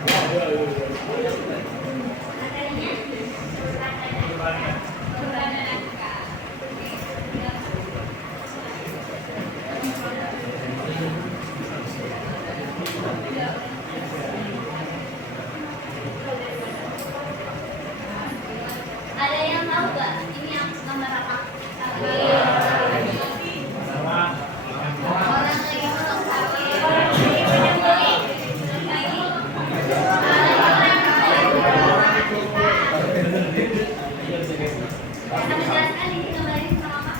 Ada yang tahu nggak ini yang gambar apa? Orang lagi potong sapi. Kita menjelaskan ini gambar ini sama apa?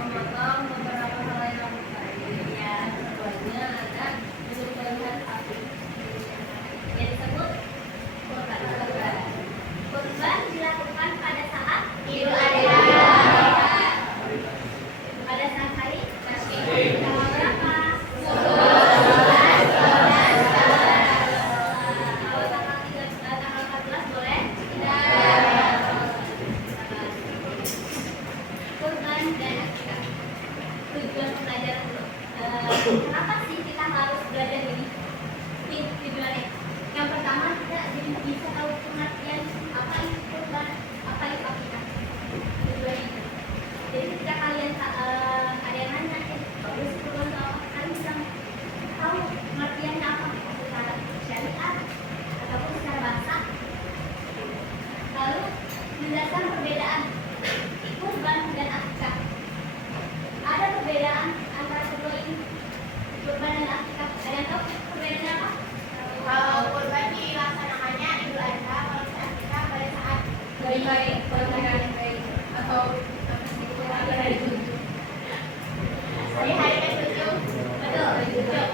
Memotong beberapa helai rambut kambing. Ya, keduanya ada untuk bagian sapi. Yang disebut kurban dilakukan pada saat Idul Adha. Pada saat hari tanggal berapa? Kalau tanggal 14 boleh? Tidak. Kurban dan akikah. Tujuan pelajaran dulu. Kenapa sih kita harus belajar ini? Tujuannya. Yang pertama kita jadi bisa tahu pengertian apa itu kurban, apa itu akikah. Tujuannya itu. Jadi ketika kalian nanya, bagus kurban atau apa, kalian bisa tahu pengertiannya apa secara syariat ataupun secara bahasa. Lalu menjelaskan perbedaan kurban dan akikah. Ada perbedaan antara kedua ini, kurban dan akikah. Ada yang tahu perbedaannya apa? Kalau kurban dilaksanakannya Idul Adha, kalau akikah pada saat Baik, atau di hari ke-7. betul.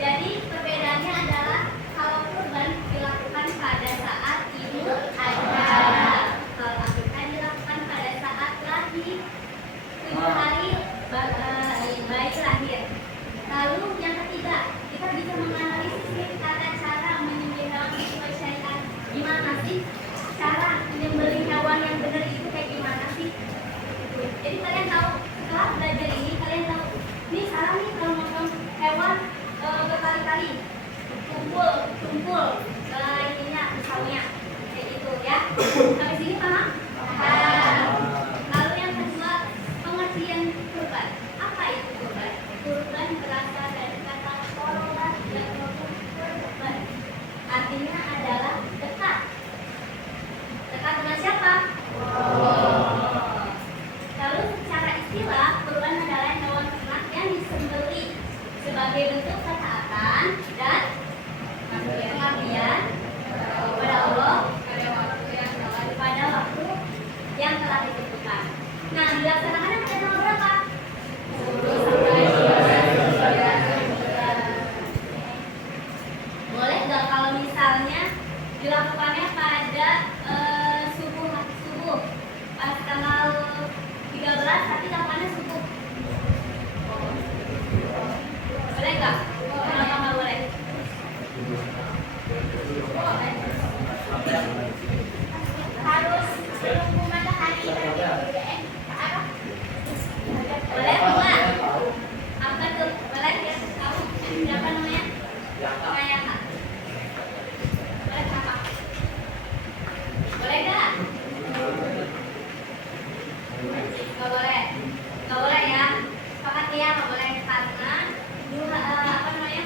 Jadi perbedaannya adalah kalau kurban dilakukan pada saat Idul Adha, kalau akikah dilakukan pada saat lahir 7 hari bayi lahir. Lalu yang ketiga, kita bisa menganalisis nih tata cara menyembelih hewan sesuai syariat. Gimana sih cara menyembelih hewan yang benar itu kayak gimana sih? Jadi kalian tahu setelah belajar ini kalian tahu nih salah nih kalau motong hewan berkali-kali tumpul ininya misalnya kayak gitu ya. Sampai sini paham? Lalu yang kedua, pengertian kurban. Apa itu kurban? Kurban berasal dari kata korban yang kurban. Artinya adalah dekat. Dekat dengan siapa? Lalu secara istilah, kurban adalah hewan ternak yang disembelih sebagai bentuk ketaatan dan pengabdian kepada Allah pada waktu yang telah ditentukan. Nah, dilaksanakannya pada tanggal berapa? 10 boleh nggak kalau misalnya dilakukannya pada subuh pas tanggal 13 tapi lakukannya subuh? Boleh nggak? Kenapa nggak boleh? Harus menunggu matahari apa? Boleh nggak? Apa tuh? Boleh ya? Kamu siapa namanya? Kayak apa? Boleh apa? Boleh nggak? Nggak boleh. Nggak boleh ya? Sepakat ya nggak boleh karena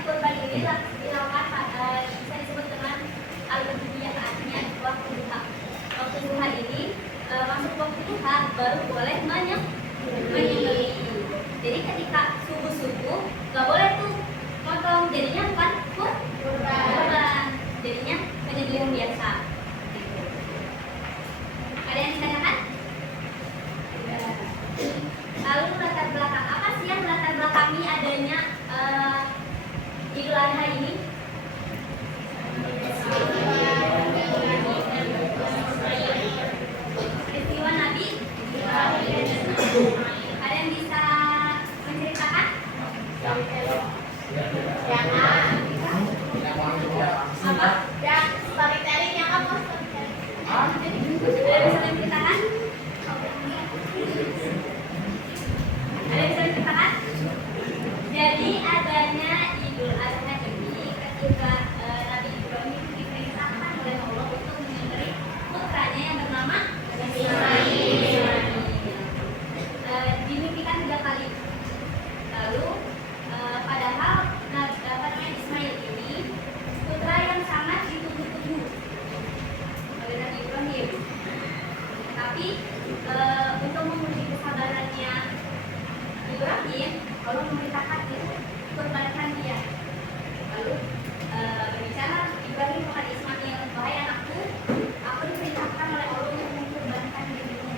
kurban ini dilakukan bisa disebut dengan al-udhiyah, artinya waktu duha. Waktu duha ini masuk waktu duha baru boleh menyembelih. Jadi ketika subuh nggak boleh tuh potong, jadinya bukan kurban, jadinya penyembelihan biasa. Ada yang ditanyakan? Lalu latar belakang apa sih yang latar belakangi adanya Idul Adha ini? Peristiwa Nabi. Ada yang bisa menceritakan? Yang A. Allah memerintahkan kurbankan dia. Lalu berbicara Ibrahim kepada Ismail, wahai anakku, aku diperintahkan oleh Allah untuk mengkurbankan dirimu.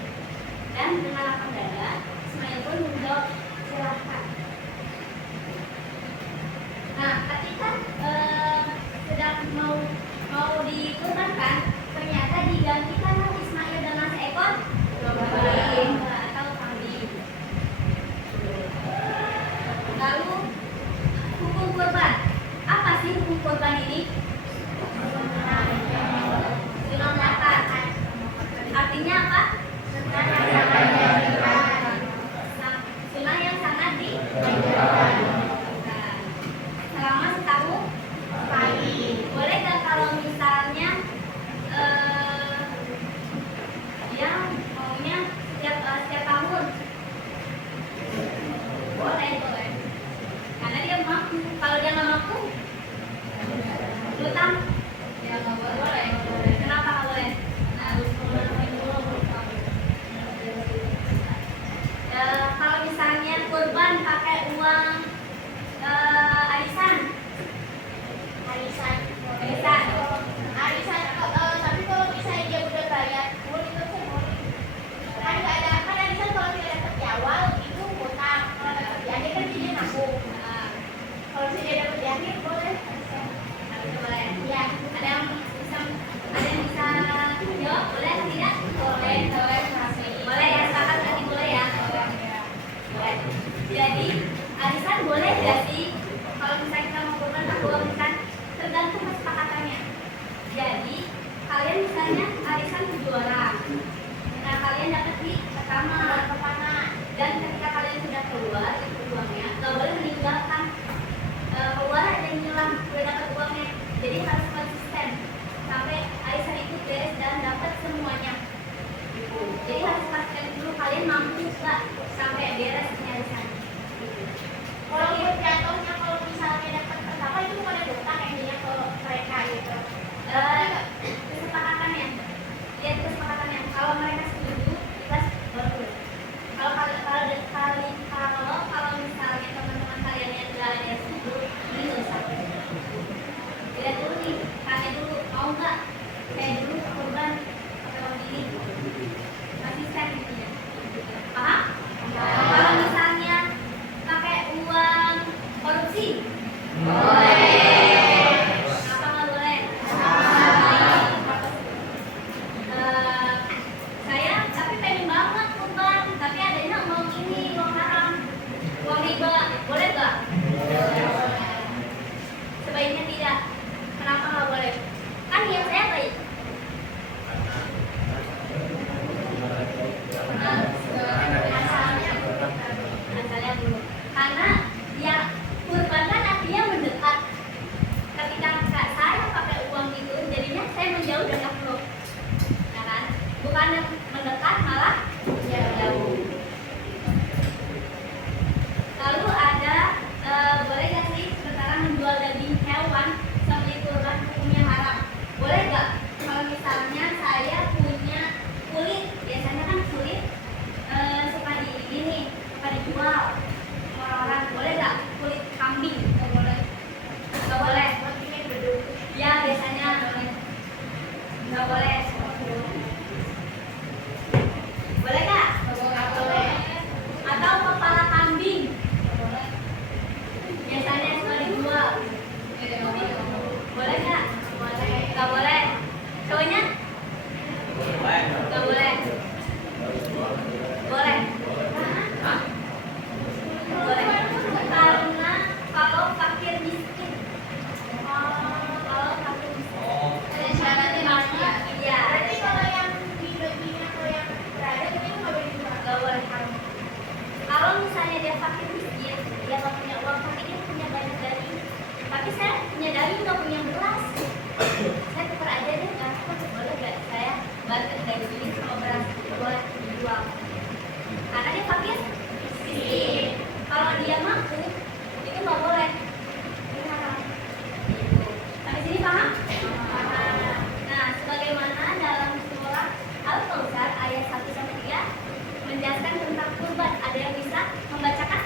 Dan dengan lapang dada, Ismail pun menjawab, silahkan. Nah, ketika sedang mau dikurbankan, ternyata digantikan Ismail dengan seekor domba atau kambing. Lalu hukum kurban, apa sih hukum kurban ini? Sunnah muakkad. Artinya apa? Sunnah yang sangat dianjurkan. Selama setahun sekali. Boleh nggak kalau misalnya dia maunya setiap tahun? Boleh. Karena dia mampu. Kalau dia nggak mampu, utang. Ya nggak boleh. Kenapa nggak boleh? Kalau misalnya kurban pakai uang arisan. Tapi kalau misalnya dia udah bayar full itu boleh. Kan nggak ada, kan arisan kalau tidak dapat di awal itu utang, kalau dapat di akhir kan dia nabung. Kalau sudah dapat di akhir boleh. Boleh. Ya. Ada yang bisa jawab? Boleh atau tidak? Boleh. Boleh ya, sepakat tadi boleh ya. Boleh. Jadi arisan boleh nggak sih? Kalau misalnya kita mau kurban pakai uang arisan, tergantung kesepakatannya. Jadi kalian misalnya arisan 7 orang. Nah, kalian dapat di pertama. Dan ketika kalian sudah keluar itu uangnya, nggak boleh meninggalkan keluar ada yang hilang, udah dapat uangnya. Jadi harus konsisten sampai arisan itu beres dan dapat semuanya. Jadi harus pastikan dulu kalian mampu nggak sampai beres arisan. Kalau jatuhnya kalau misalnya dapat pertama itu bukan ada utang kayaknya ke mereka gitu. Kesepakatannya, lihat kesepakatannya. Kalau mereka setuju, ikhlas baru. Kalau misalnya teman-teman kalian yang nggak ada yang setuju, ini nggak usah. Lihat dulu nih, tanya dulu, mau nggak? Saya dulu kurban pakai uang ini, konsisten gitu ya. Paham? Kalau misalnya pakai uang korupsi, boleh. Kenapa nggak boleh? Saya tapi pengen banget kurban, tapi adanya uang ini, uang haram, uang riba, boleh nggak? Sebaiknya tidak. Kenapa nggak boleh? Kan niat saya baik. Asalnya dulu. Karena ya kurban kan artinya mendekat. Ketika saya pakai uang itu, jadinya saya menjauh dari Allah. Ya kan? Bukannya mendekat malah jauh. Lalu ada boleh nggak sih sekarang menjual daging hewan sambil kurban hukumnya haram? Boleh nggak? Kalau misalnya saya punya kulit, biasanya kan kulit suka suka dijual orang-orang, boleh nggak? Kulit kambing? Nggak boleh. Nggak boleh. Ya biasanya nggak boleh. Boleh nggak? Nggak boleh. Atau kepala kambing? Biasanya suka dijual. Boleh nggak? Nggak boleh. Cowoknya? Nggak boleh. Boleh. Boleh. Karena kalau fakir miskin. Kalau fakir miskin. Ada syaratnya ya. Iya. Berarti kalau yang di bagian atau yang berada itu nggak boleh dijual. Nggak boleh haram. Kalau misalnya dia fakir miskin, dia nggak punya uang, tapi dia punya banyak daging. Tapi saya punya daging nggak punya beras. Saya tukar aja deh, nggak apa, boleh nggak? Saya bantu daging sama beras, boleh dijual. Karena dia fakir miskin. Kalau dia mampu, itu nggak boleh. Ini haram. Sampai sini paham? Nah, sebagaimana dalam surah Al-Kautsar ayat 1-3 menjelaskan tentang kurban. Ada yang bisa membacakan?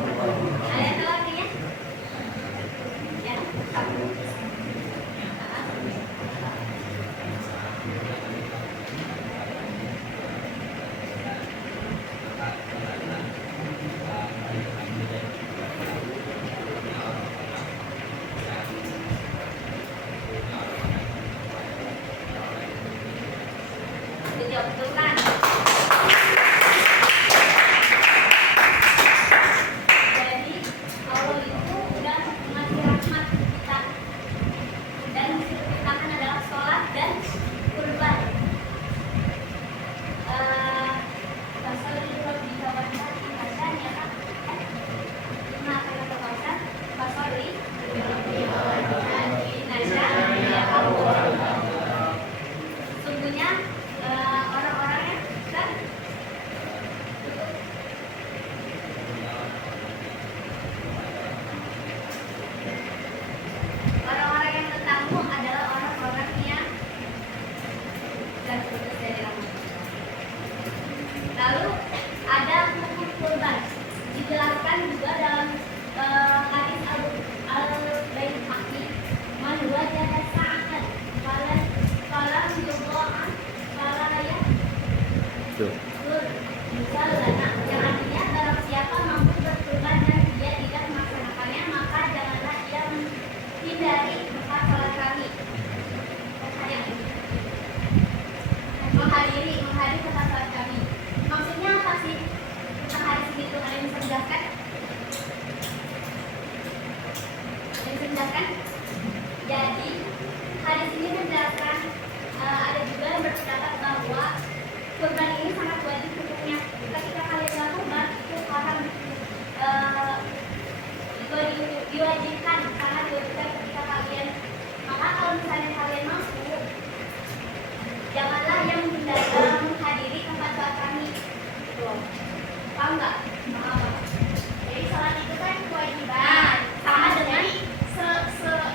Ada tahu artinya? Ya. Dijawab betul kan? Jadi Allah itu udah ngasih rahmat kita dan mesti diperintahkan adalah sholat dan kurban. Pasal itu kalau dijawabkan ibadah ya kan? Nah kalau terbaca pasal ini sungguhnya orang-orang yang kan orang-orang yang tetamu adalah orang-orang yang dan putus dari Allah. Lalu ada hukum kurban dijelaskan juga dalam hadis Al-Baihaqi man wajada sa'atan fala yudha'an fala ya misalnya yang artinya barang siapa mampu berkurban dan dia tidak melaksanakannya maka janganlah ia menghindari tempat salat kami. Menghadiri tempat salat kami. Maksudnya apa sih? Tentang hadis itu ada yang bisa menjelaskan? Ada yang bisa menjelaskan? Jadi hadis ini menjelaskan ada juga yang berpendapat bahwa kurban ini sangat wajib hukumnya. Ketika kalian melakukan itu haram diwajibkan karena diwajibkan ketika kalian. Maka kalau misalnya kalian mampu, janganlah yang menghadiri tempat sholat kami. Paham nggak? Paham. Jadi sholat itu kan kewajiban. Sama dengan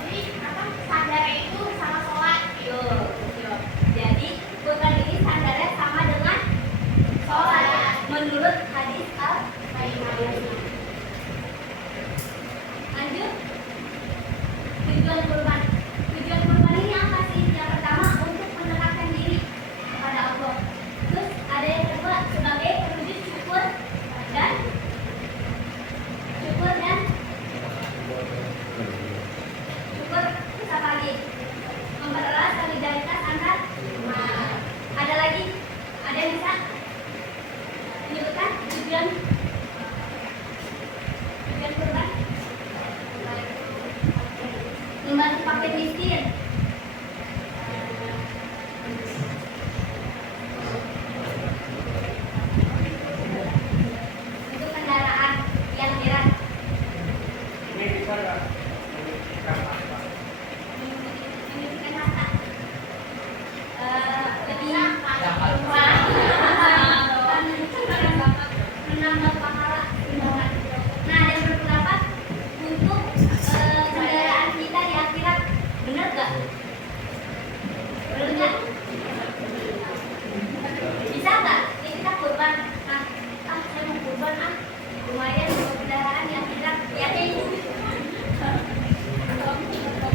Jadi apa? Standarnya itu sama sholat. jadi kurban ini standarnya sama dengan sholat menurut hadis Al-Baihaqi. Lanjut, tujuan kurban. Tujuan kurban ini apa sih? Yang pertama untuk mendekatkan diri kepada Allah. Terus ada yang kedua sebagai wujud syukur dan terus apa lagi? Mempererat solidaritas antar umat. Ada lagi? Ada yang bisa menyebutkan tujuan kurban? Membantu fakir miskin. Untuk kendaraan yang berat. Menyucikan harta. Lebih menambah pahala timbangan. Nah, ada yang berpendapat untuk kendaraan kita di akhirat, benar nggak? Benar nggak? Bisa nggak? Ini kita kurban. Nah, saya mau kurban lumayan untuk kendaraan di akhirat. Ya ini.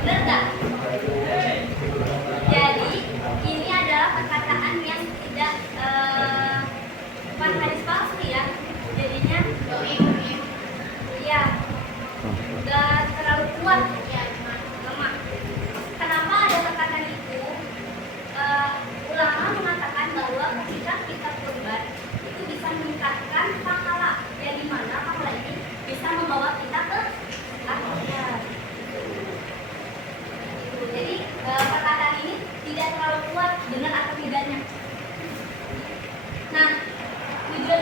Benar nggak? Jadi ini adalah perkataan yang tidak bukan hadis palsu ya. Jadinya iya nggak terlalu kuat ya, lemah. Kenapa ada perkataan itu? Ulama mengatakan bahwa ketika kita kurban itu bisa meningkatkan pahala, yang dimana pahala ini bisa membawa kita ke akhirat. Jadi perkataan ini tidak terlalu kuat, benar atau tidaknya. Nah, tujuan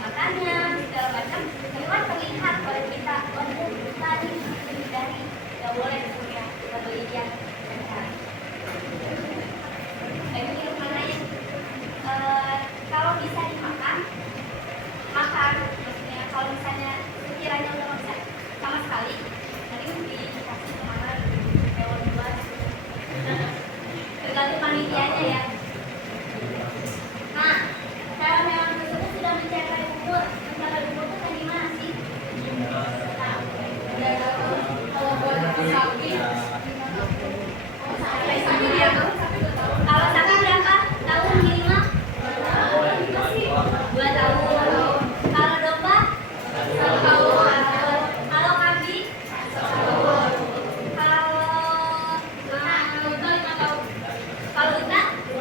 makannya segala macam itu kan terlihat oleh kita. Oh ini tadi dari nggak boleh ya kita beli dia. Lagi minum mana yang kalau bisa dimakan makan, maksudnya kalau misalnya sekiranya udah nggak bisa sama sekali nanti dikasih kemana hewan buas tergantung panitianya ya. Nah, hewan-hewan tersebut sudah mencapai umur. Mencapai umur itu kan gimana sih? Kalau buat sapi, sapi dia tahu. Kalau sapi berapa tahun minimal? 2 tahun. Kalau domba? 1 tahun. Kalau kambing? 1 tahun. Kalau unta 5 tahun. Kalau unta? 2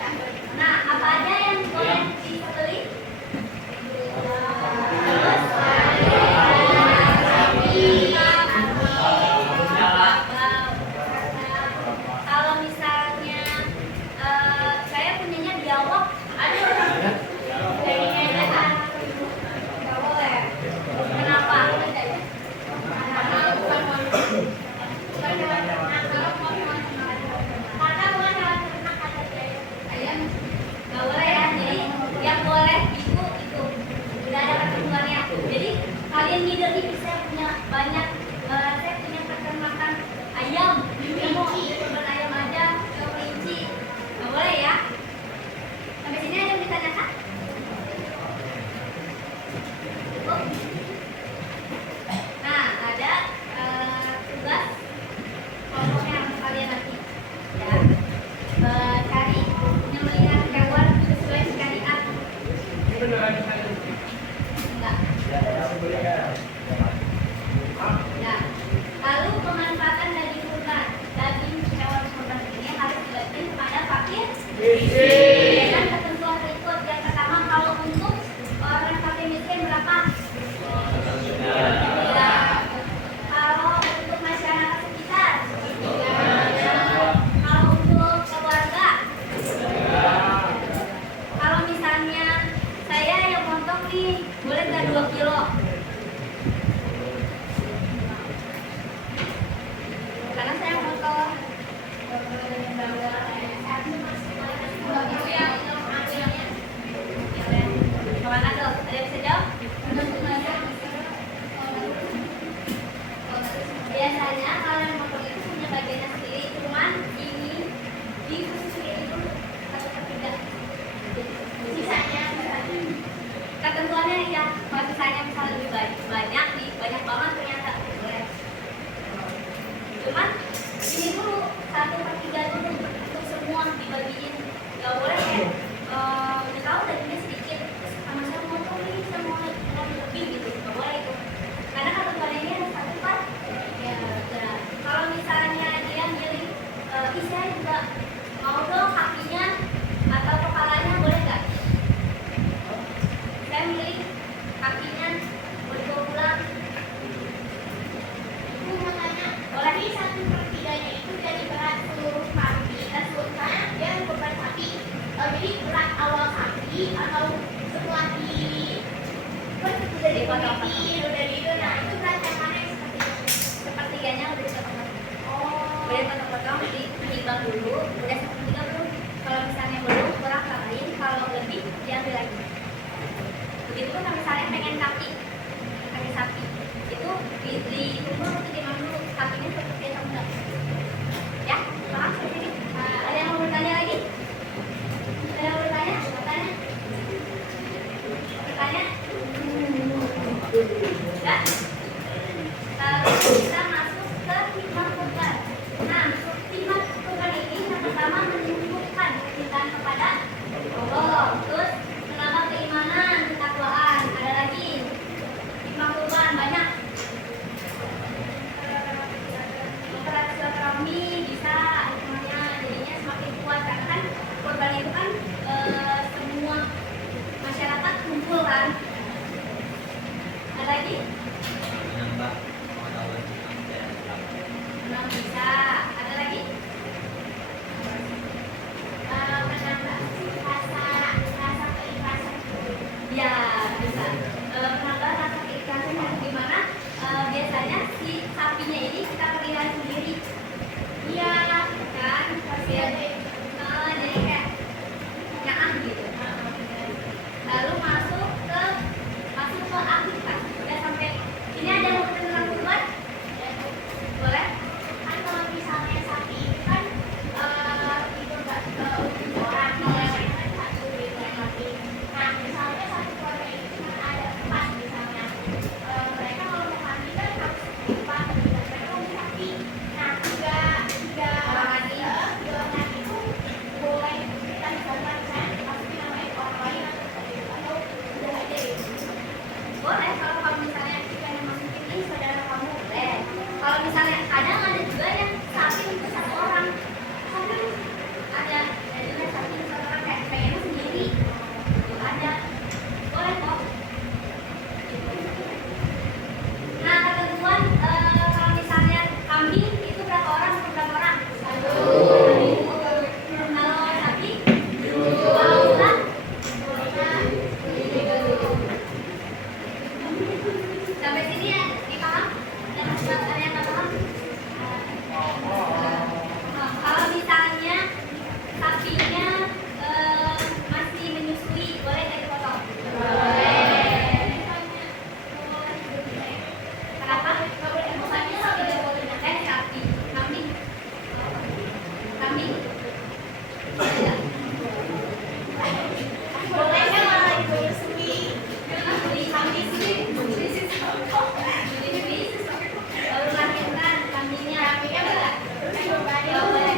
tahun. Nah, apa aja yang boleh dibeli? Terus kalau misalnya saya punyanya biawak, ada jadinya ada nggak boleh. Kenapa? Karena bukan hewan ternak. Karena bukan hewan ternak ada ayam. Nggak boleh ya. Jadi yang boleh itu udah ada ketentuannya. Jadi kalian ngider nih saya punya banyak, saya punya peternakan ayam. Mau coba ayam aja, coba kelinci. Nggak boleh ya. Sampai sini ada yang ditanyakan? Cukup. Nah, ada tugas kelompok yang kalian nanti ya. Cari menyembelihkan hewan sesuai syariat. Enggak. Ya. Lalu pemanfaatan daging kurban. Daging hewan kurban ini harus dibagikan kepada fakir dengan ketentuan berikut. Yang pertama, kalau untuk orang fakir miskin berapa? Ya. Kalau untuk masyarakat sekitar? Kalau untuk keluarga? Kalau misalnya saya yang potong nih, boleh nggak 2 kilo? Karena saya potong. Kemana tuh? Ada yang bisa jawab? Biasanya kalau yang potong itu punya bagiannya sendiri, cuman ini di khusus ini dulu 1/3. Sisanya ketentuannya ya, kalau misalnya lebih banyak nih, banyak banget ternyata boleh. Cuman ini dulu 1/3 dulu untuk semua dibagiin, nggak boleh ya. Udah tahu dagingnya sedikit, terus sama saya mau nih, saya mau lebih gitu, nggak boleh itu. Karena ketentuannya ini ada 1/4. Ya, kalau misalnya dia milih, saya juga mau dong kakinya atau kepalanya, boleh nggak? Saya milih kakinya mau dibawa pulang. Ibu mau tanya, Boleh. ini 1/3-nya itu dari berat seluruh sapi, seluruh saya dia berat sapi. Jadi berat awal sapi atau setelah dari komiti dari itu, nah itu berat yang mana yang seperti itu? Sepertiganya udah dipotong. Oh, Udah dipotong-potong, ditimbang dulu. Udah 1/3 belum? Kalau misalnya belum, kurang tambahin. Kalau lebih, diambil lagi. Begitu pun kalau misalnya pengen kaki sapi, itu ditunggu atau ditimbang dulu. Kakinya seperti atau enggak? Ya, paham seperti ini? Ada yang mau bertanya lagi? Ada yang mau bertanya? Bertanya? Ya? Lalu kita masuk ke hikmah kurban. Nah, hikmah kurban ini yang pertama menunjukkan kecintaan kepada Allah, terus menambah keimanan, ketakwaan. Ada lagi hikmah kurban banyak. Mempererat silaturahmi bisa hikmahnya, jadinya semakin kuat karena kan kurban itu kan semua masyarakat kumpul kan. Ada lagi? Menang bisa. Ada lagi? menambah rasa keikhlasan. menambah rasa keikhlasan yang dimana biasanya si sapinya ini kita pelihara sendiri. Iya kan, kasihan. Jadi kayak nyaah gitu. Lalu masuk ke akikah. Udah sampai ini ada yang mau tentang kurban? Boleh? Kan kalau misalnya sapi itu kan itu nggak orang kalau kan satu gitu yang mati. Nah misalnya satu keluarga itu cuma ada 4 misalnya, mereka kalau mau mati kan harus 4 gitu. Mereka mau sapi. Nah tiga orang itu boleh kita dikorban kan? Pasti namanya orang lain atau udah aja gitu. Boleh kalau misalnya kita yang masukin ini saudara kamu boleh. Kalau misalnya kadang ada juga yang sapi untuk satu orang, kadang ada juga sapi untuk satu orang kayak pengennya sendiri, ada boleh kok. Nah ketentuan kalau misalnya kambing itu berapa orang? Satu. Kalau sapi, kalau ular, sampai sini ya, dipaham? Ada yang nggak paham? Kalau misalnya sapinya masih menyusui, boleh nggak dipotong? Kenapa? Sapi, kambing. Boleh kan malah disusui. Baru lahirkan kambingnya. Kambingnya boleh. Nggak boleh.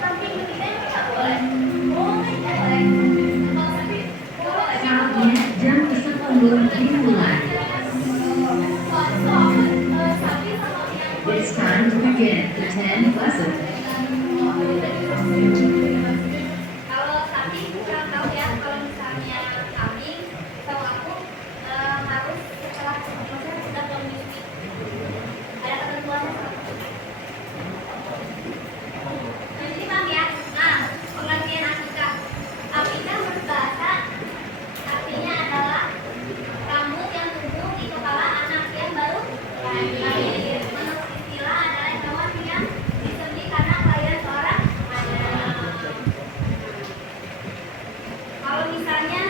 Kambing betina nggak Boleh. boleh. Boleh. Kalau sapi, boleh. Saatnya jam 10 dimulai. Sapi sama yang It's time to begin the 10th lesson. kalau sapi kurang tahu ya. Kalau misalnya kambing, tahu aku harus setelah maksudnya sudah menyusui. Ada ketentuannya. Jadi paham ya. Nah, pengertian akikah. Akikah menurut bahasa artinya adalah rambut yang tumbuh di kepala anak yang baru lahir. Menurut istilah adalah hewan yang disembelih karena kelahiran seorang anak. Kalau misalnya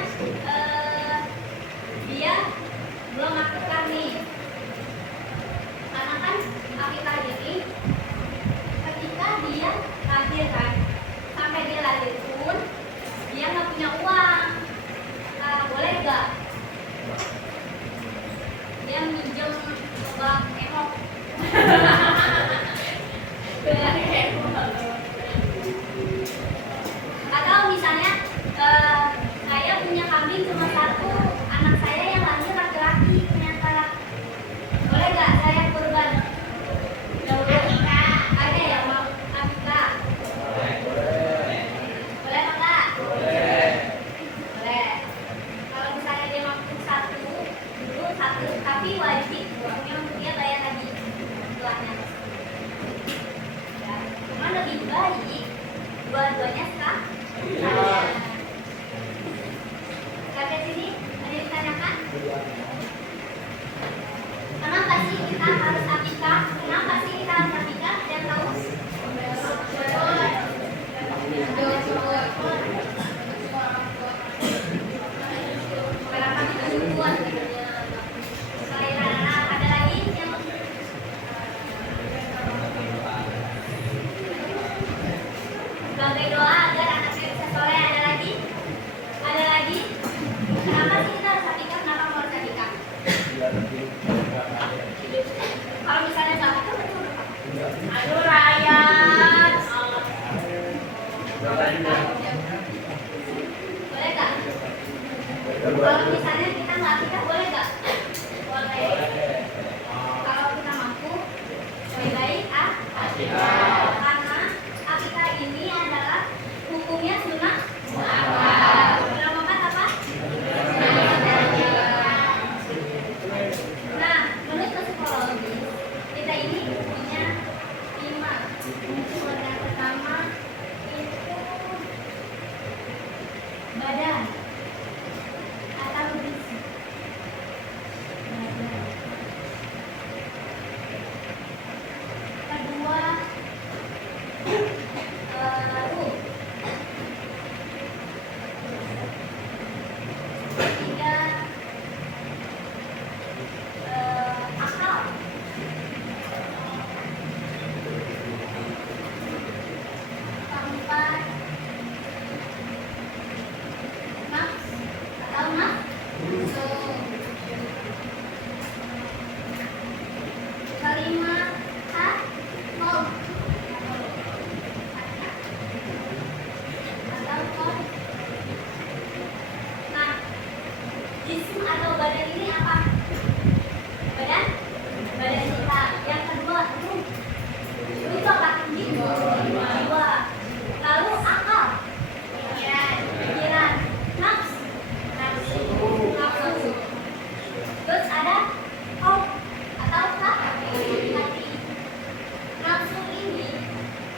dia belum akikah nih, karena kan akikah ini ketika dia lahir kan, sampai dia lahir pun dia nggak punya uang. Boleh nggak dia minjem bank emok? Atau misalnya saya punya kambing cuma satu, anak saya yang lahir laki-laki ternyata, boleh nggak saya kurban? Ada yang mau akikah? Boleh apa enggak? Boleh. Kalau misalnya dia mampu dulu satu, tapi wajib uangnya untuk dia bayar lagi setelahnya. Ya, cuma lebih baik dua-duanya sah. Sampai sini ada yang ditanyakan? Kenapa sih kita harus akikah? Kenapa sih kita harus akikah? Ada yang tahu? Kenapa kita syukur? Kelahiran anak. Ada lagi yang sebagai doa agar anaknya bisa soleh. Ada lagi? Ada lagi? Kenapa sih kita harus akikah? Kenapa mau harus akikah? Kalau misalnya nggak akikah, betul apa? Aduh rakyat. Boleh nggak? Kalau misalnya kita nggak akikah, boleh nggak? Boleh. Kalau kita mampu, lebih baik akikah. Karena akikah ini adalah hukumnya sunnah muakkad. Sunnah muakkad apa? Nah, menurut psikologi kita ini punya 5 unsur. Yang pertama itu badan atau berisi. nafsu. Kalimat mau atau kok. Nah, jism atau badan ini apa? Badan kita. Yang kedua ruh itu apa? Jiwa. Lalu akal, pikiran, nafsu. Terus ada kau atau hati. Nafsu ini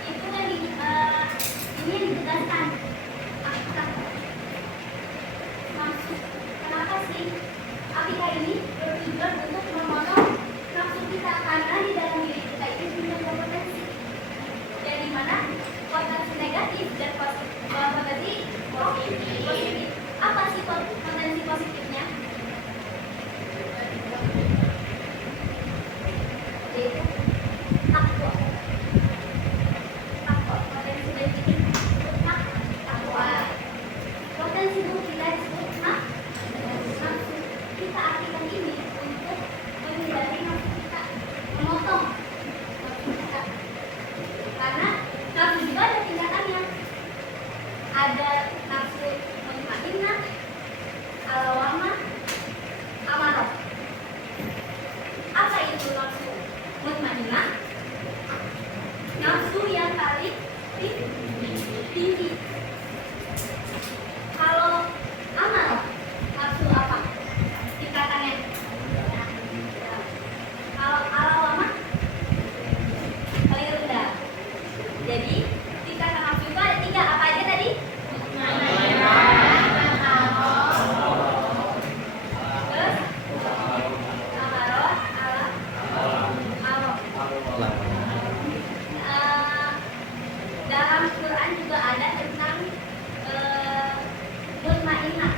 itu yang ini yang ditegaskan. Nafsu. Kenapa sih Akikah ini bertujuan untuk memotong nafsu kita, karena di dalam diri kita itu punya dua potensi. Yang dimana potensi negatif dan potensi positif. Apa sih potensi positifnya? Yaitu takwa. Potensi negatif disebut takwa. Potensi buruk kita disebut nafsu. Kita aktifkan ini untuk menghindari nafsu kita, memotong nafsu kita. Karena nafsu juga ada tingkatannya. Ada nafsu mutmainnah, alawamah, amarah. Apa itu nafsu mutmainnah? Nafsu yang paling tinggi. Kalau amarah, nafsu apa tingkatannya? Kalau alawamah paling rendah. Jadi tingkatan nafsu itu ada 3. Apa aja tadi? Terus amarah, dalam Quran juga ada tentang mutmainnah.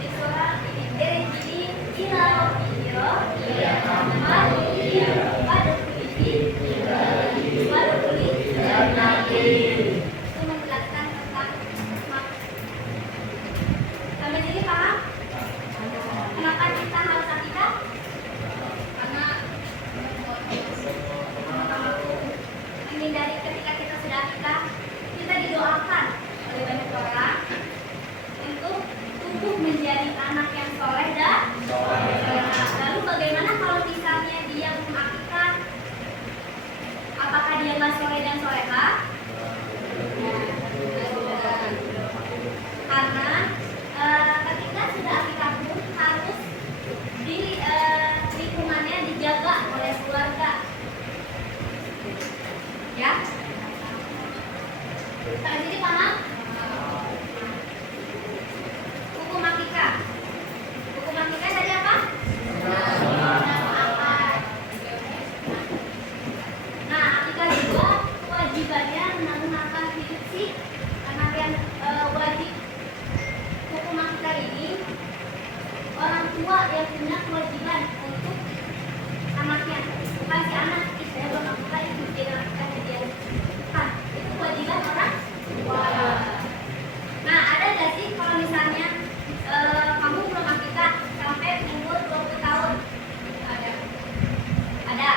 Di surah ini ila itu menjelaskan tentang sampai sini paham? Kenapa kita harus akikah? Karena menghindari ketika kita sudah akikah, kita didoakan oleh banyak orang untuk tumbuh menjadi anak yang soleh dan soleha. Lalu bagaimana kalau misalnya dia belum akikah? Apakah dia nggak soleh dan soleha? Karena ketika sudah akikah pun harus lingkungannya dijaga oleh keluarga. Ya? Sampai sini paham? Hukum akikah. Hukum akikah tadi apa? Nah, akikah juga kewajibannya menanggung akan hidup si anak yang wajib. Hukum akikah ini orang tua yang punya kewajiban untuk anaknya, bukan si anak. Saya belum akikah itu jadi akikahnya dia. Itu kewajiban orang tua. Nah, ada nggak sih kalau misalnya kamu belum akikah sampai umur 20 tahun? Ada.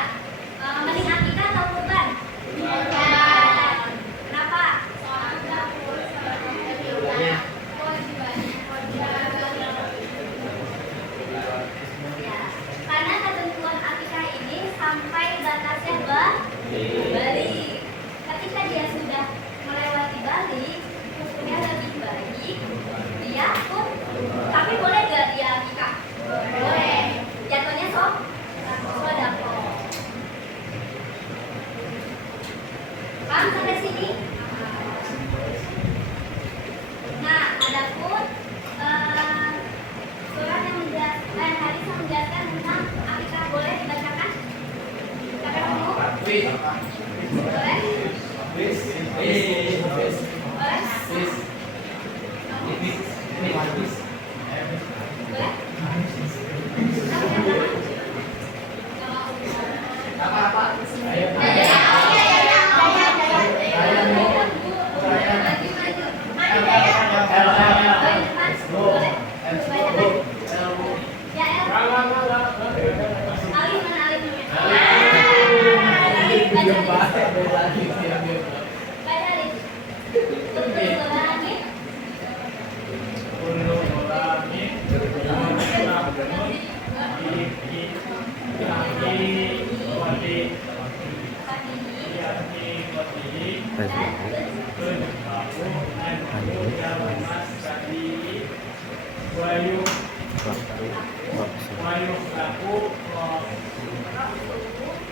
Mending akikah atau kurban? Kenapa? Ya, karena ketentuan akikah ini sampai batasnya balik. Ketika dia sudah melewati balik, hukumnya lebih baik. Dia pun, tapi boleh gak dia akikah? Boleh. Jatuhnya sodako. Paham sampai sini? Nah, adapun surat yang menjelaskan, hadis yang menjelaskan tentang akikah boleh dibacakan? Siapa yang mau? Boleh? Boleh? Boleh?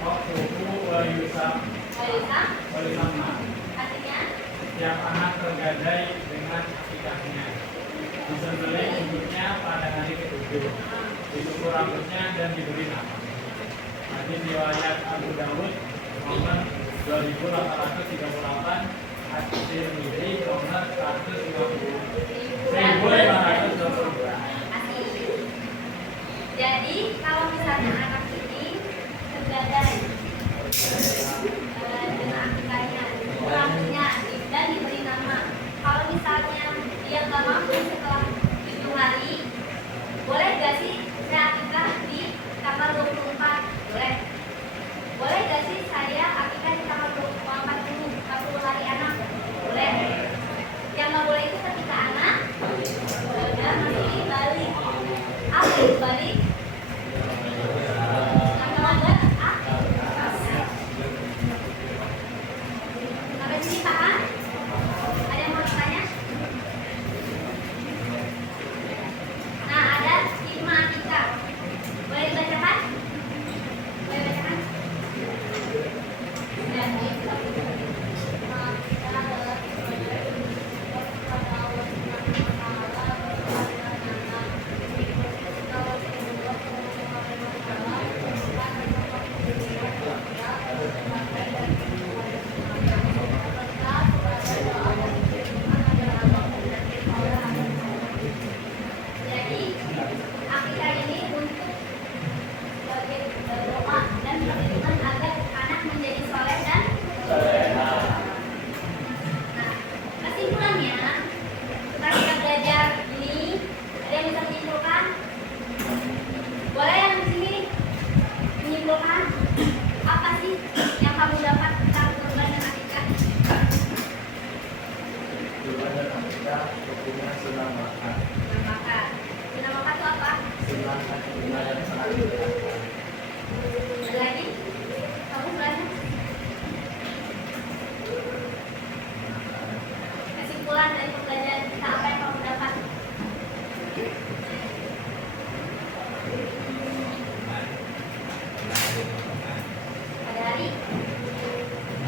waktuku walisam artinya setiap anak tergadai dengan akikahnya, disembelih induknya pada hari ketujuh, dicukur rambutnya dan diberi nama. Hadis riwayat Abu Dawud nomor 2838, At-Tirmidzi nomor 1522. Jadi kalau misalnya anak ini tergadai dengan akikahnya, rambutnya dan diberi nama. Kalau misalnya dia nggak mampu setelah 7 hari, boleh gak sih saya akikah di tanggal 24? Boleh. Boleh gak sih saya akikah di tanggal 40 hari anak? Boleh. Yang nggak boleh itu ketika anak sudah masih balik. Apa itu balik? Sampai sini paham? Ada yang mau bertanya? Nah, ada hikmah akikah. Boleh dibacakan? Boleh bacakan? Jadi, akikah ini untuk sebagai doa dan perlindungan agar anak menjadi soleh dan nah, kesimpulannya setelah kita belajar ini, ada yang bisa menyimpulkan? Boleh yang di sini menyimpulkan apa sih yang kamu dapat tentang kurban dan akikah? Kurban dan akikah hukumnya sunnah makan. Makan. Sunnah makan itu apa? Sunnah yang sangat dibenarkan. Ada lagi? Kamu belajar? Kesimpulan dari pembelajaran kita apa yang kamu dapat? Pada hari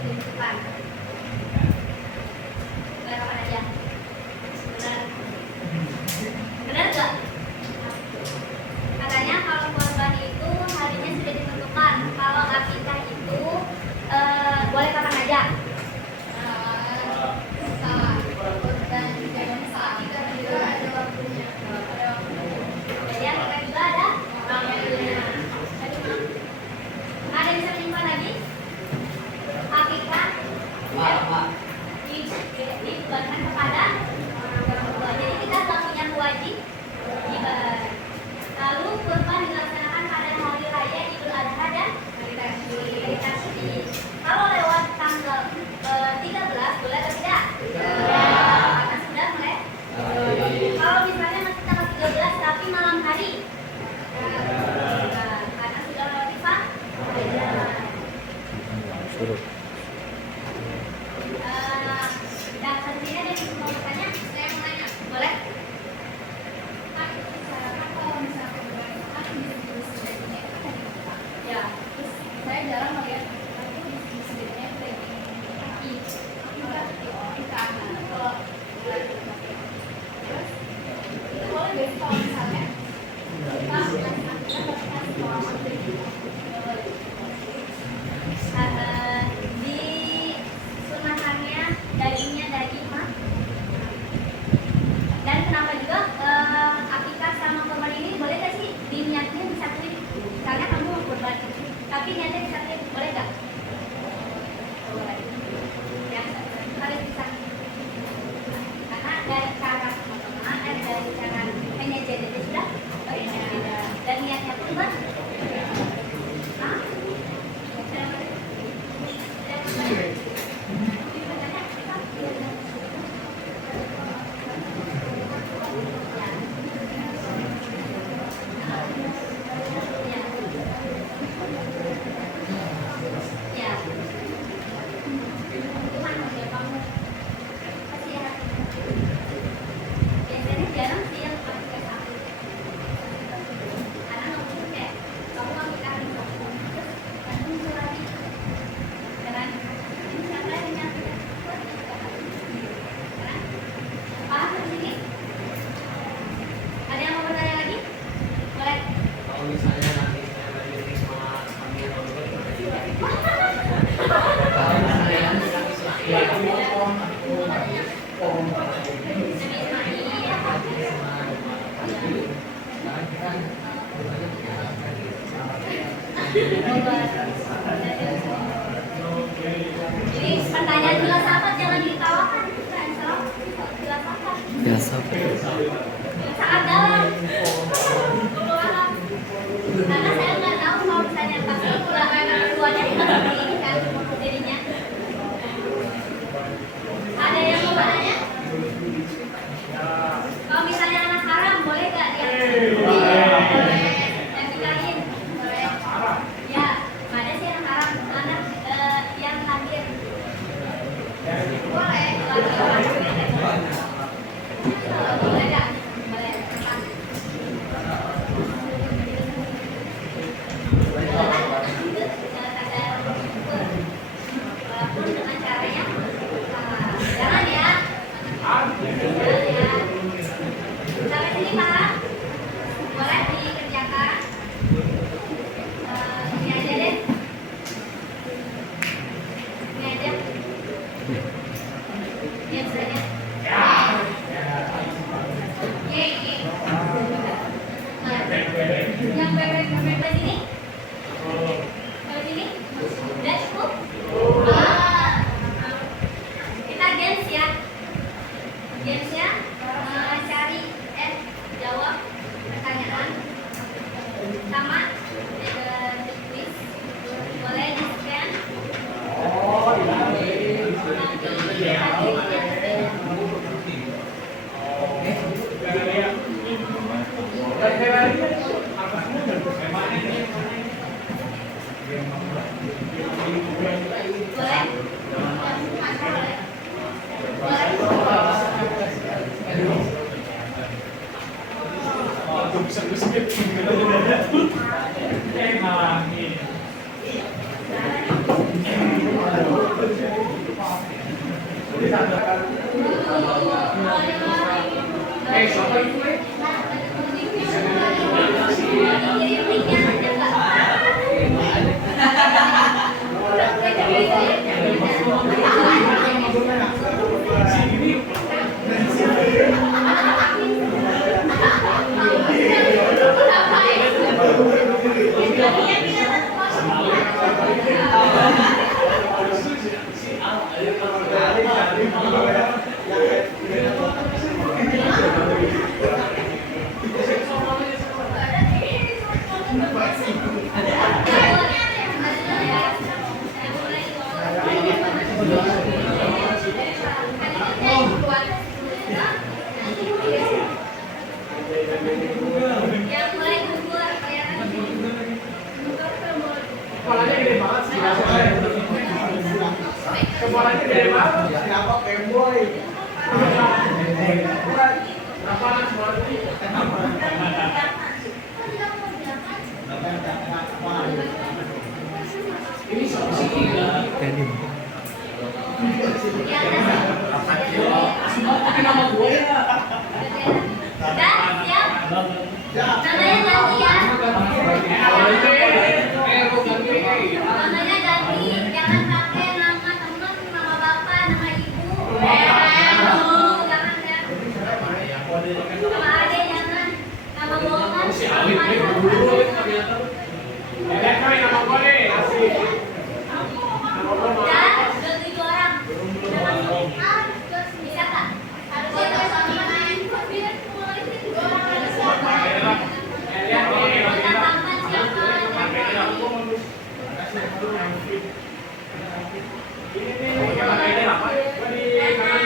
depan. Benar apa aja? Benar. Benar nggak? Katanya kalau korban itu Sangat dalam. Karena saya nggak tahu kalau misalnya pas udah keduanya kita seperti ini kan jadinya. Ada yang mau bertanya? Kalau misalnya anak haram boleh nggak dia? Boleh. Yang nikahin boleh. Ya, mana sih anak haram? Anak yang lahir. Boleh. Boleh nggak? Boleh. Walaupun dengan caranya jangan ya. Sampai sini Pak, boleh dikerjakan. Ini aja deh. Ini aja. Diam saja. Yang bebek sini. Kalau sini, udah cukup. Kita gens ya. Gensnya cari jawab pertanyaan sama quiz. Boleh di scan. Kepalanya gede banget. Kenapa pemboy? Kenapa anak seperti ini solusi nama gue ya. Namanya ganti ya. Namanya ganti, jangan pakai nama teman, nama bapak, nama ibu. Jangan ya. Nama adik jangan. Nama bohongan. Nama gue nih, asik. Dan udah 7 orang. Bisa tak? Kontak tampan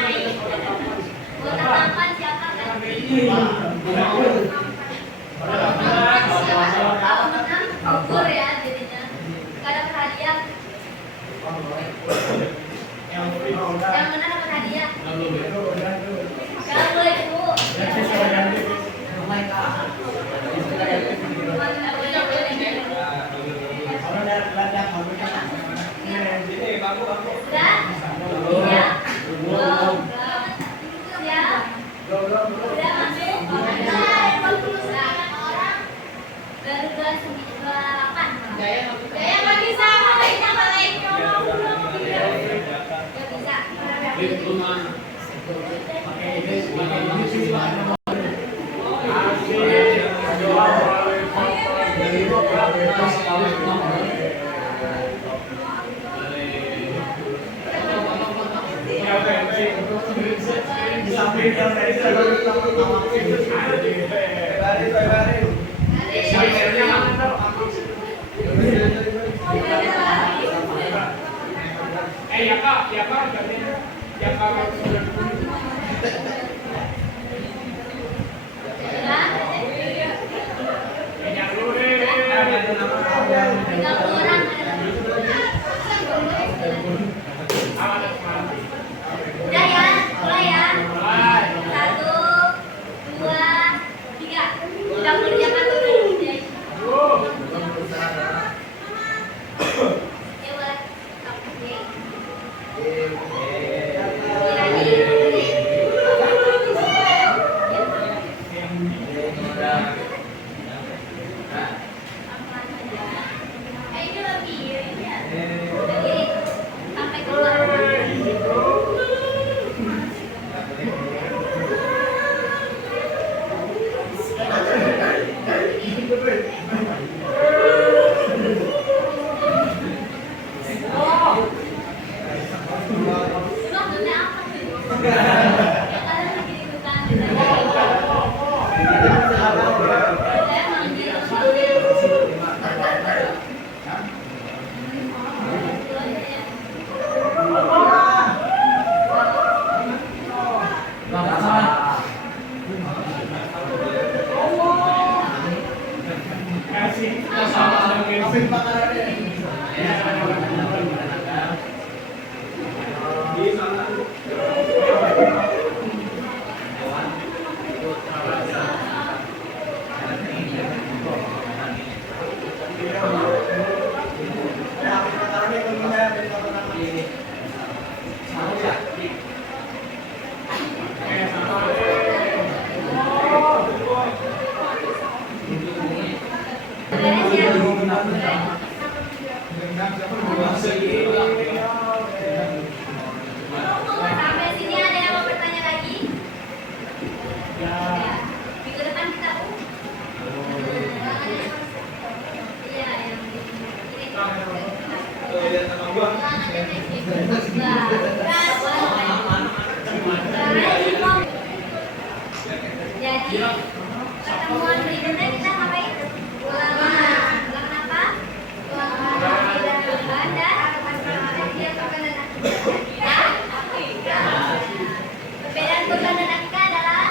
siapa? Kontak tampan siapa? Kalau menang, gugur ya jadinya. Gak dapat hadiah. Yang menang dapat hadiah. Jangan boleh bu. Udah? Siap? Belum. Siap? Udah masuk? Baru 28. Saya nggak bisa, makanya lain Gak bisa. Ya kak, ya kak. Yang dulu deh. Tinggal orang. Udah ya, mulai ya. 1, 2, 3. Udah kerjakan dulu. Ya boleh. Ini lebih ya. Sampai keluar. Maksudnya apa sih? Ya kalian lagi ikutan. Saya manggil. Kasih sama Beres ya. Sampai sini ada yang mau bertanya lagi? Ya. Minggu depan kita iya yang ini. Jadi pertemuan berikutnya kita ngapain? Ulangan apa? Ulangan Tuhan dan perbedaan Quran dan Akikah adalah